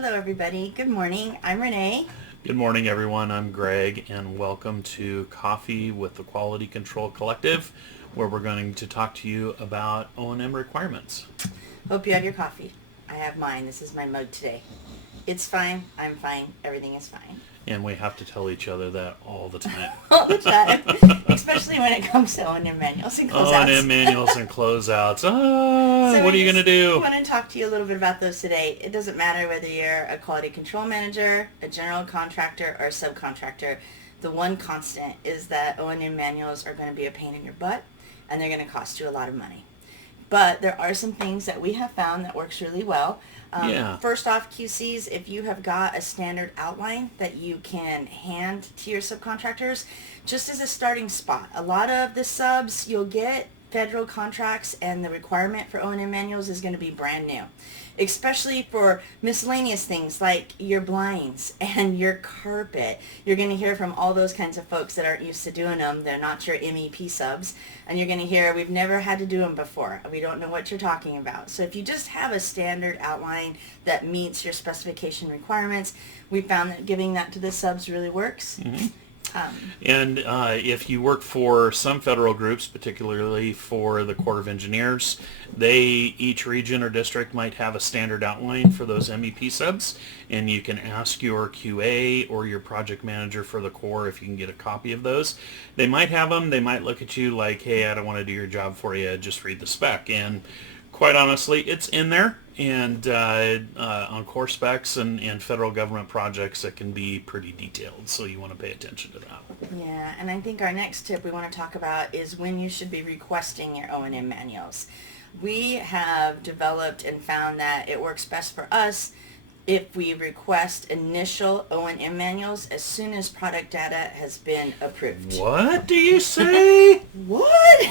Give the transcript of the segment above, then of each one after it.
Hello, everybody. Good morning. I'm Renee. Good morning, everyone. I'm Greg, and welcome to Coffee with the Quality Control Collective, where we're going to talk to you about O&M requirements. Hope you have your coffee. I have mine. This is my mug today. It's fine. I'm fine. Everything is fine. And we have to tell each other that all the time. All the time. Especially when it comes to O&M manuals and closeouts. O&M manuals and closeouts. So What are you going to do? I want to talk to you a little bit about those today. It doesn't matter whether you're a quality control manager, a general contractor, or a subcontractor. The one constant is that O&M manuals are going to be a pain in your butt, and they're going to cost you a lot of money. But there are some things that we have found that works really well. First off, QCs, if you have got a standard outline that you can hand to your subcontractors, just as a starting spot. A lot of the subs you'll get federal contracts, and the requirement for O&M manuals is going to be brand new, especially for miscellaneous things like your blinds and your carpet. You're going to hear from all those kinds of folks that aren't used to doing them. They're not your MEP subs, and you're going to hear, we've never had to do them before. We don't know what you're talking about. So if you just have a standard outline that meets your specification requirements, we found that giving that to the subs really works. Mm-hmm. And if you work for some federal groups, particularly for the Corps of Engineers, each region or district might have a standard outline for those MEP subs, and you can ask your QA or your project manager for the Corps if you can get a copy of those. They might have them. They might look at you like, hey, I don't want to do your job for you. Just read the spec. And quite honestly, it's in there, and on core specs and federal government projects, it can be pretty detailed, so you want to pay attention to that. Yeah, and I think our next tip we want to talk about is when you should be requesting your O&M manuals. We have developed and found that it works best for us if we request initial O&M manuals as soon as product data has been approved. What do you say? What?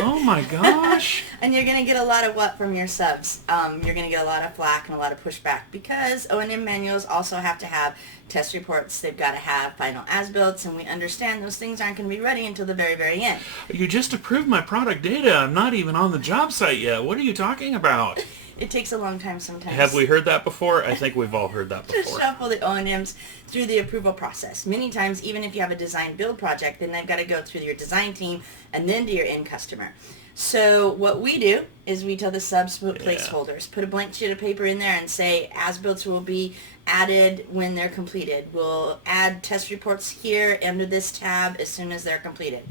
Oh my gosh. And you're going to get a lot of what from your subs? You're going to get a lot of flack and a lot of pushback because O&M manuals also have to have test reports. They've got to have final as-builts, and we understand those things aren't going to be ready until the very, very end. You just approved my product data. I'm not even on the job site yet. What are you talking about? It takes a long time sometimes. Have we heard that before? I think we've all heard that to before. shuffle the O&Ms through the approval process. Many times, even if you have a design build project, then they've got to go through your design team and then to your end customer. So what we do is we tell the subs put placeholders, put a blank sheet of paper in there and say as-builts will be added when they're completed. We'll add test reports here under this tab as soon as they're completed.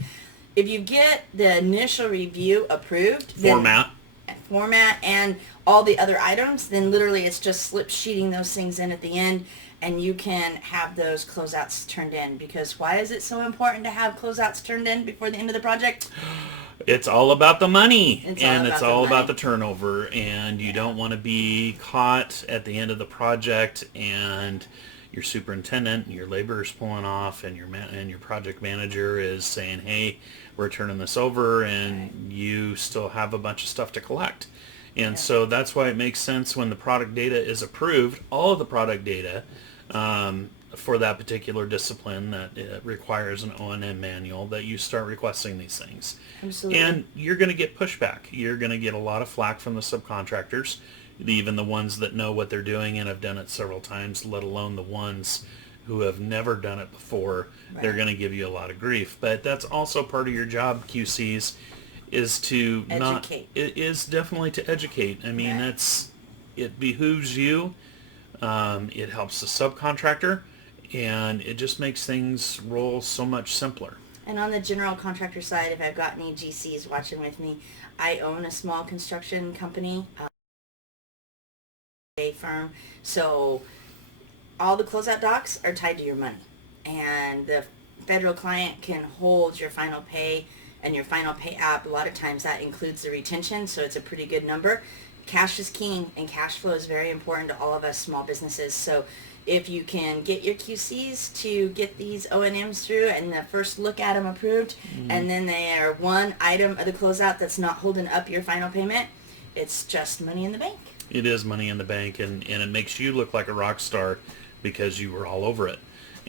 If you get the initial review approved, format and all the other items, then literally it's just slip sheeting those things in at the end, and you can have those closeouts turned in. Because why is it so important to have closeouts turned in before the end of the project? It's all about the money, it's all about the turnover, and you don't want to be caught at the end of the project and your superintendent and your laborer's pulling off, and your project manager is saying, hey, we're turning this over, and you still have a bunch of stuff to collect. And so that's why it makes sense when the product data is approved, all of the product data for that particular discipline that requires an O&M manual, that you start requesting these things. Absolutely. And you're going to get pushback. You're going to get a lot of flack from the subcontractors, even the ones that know what they're doing and have done it several times, let alone the ones who have never done it before. Right. They're going to give you a lot of grief. But that's also part of your job, QCs, is to educate. It is definitely to educate. I mean, it behooves you. It helps the subcontractor, and it just makes things roll so much simpler. And on the general contractor side, if I've got any GCs watching with me, I own a small construction company, a firm, so all the closeout docs are tied to your money, and the federal client can hold your final pay and your final pay app. A lot of times that includes the retention, so it's a pretty good number. Cash is king, and cash flow is very important to all of us small businesses. So if you can get your QCs to get these O&Ms through and the first look at them approved, and then they are one item of the closeout that's not holding up your final payment, it's just money in the bank. It is money in the bank, and it makes you look like a rock star because you were all over it.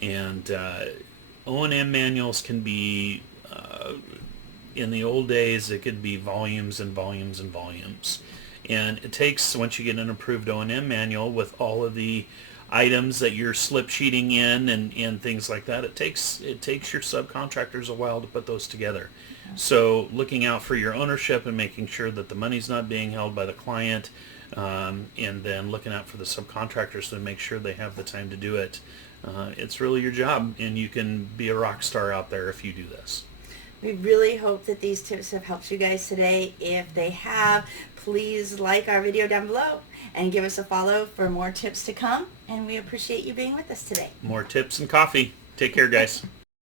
And O&M manuals can be, in the old days, it could be volumes and volumes and volumes. And it takes, once you get an approved O&M manual with all of the items that you're slip sheeting in and things like that, it takes your subcontractors a while to put those together. So looking out for your ownership and making sure that the money's not being held by the client, and then looking out for the subcontractors to make sure they have the time to do it. It's really your job, and you can be a rock star out there if you do this. We really hope that these tips have helped you guys today. If they have, please like our video down below and give us a follow for more tips to come. And we appreciate you being with us today. More tips and coffee. Take care, guys.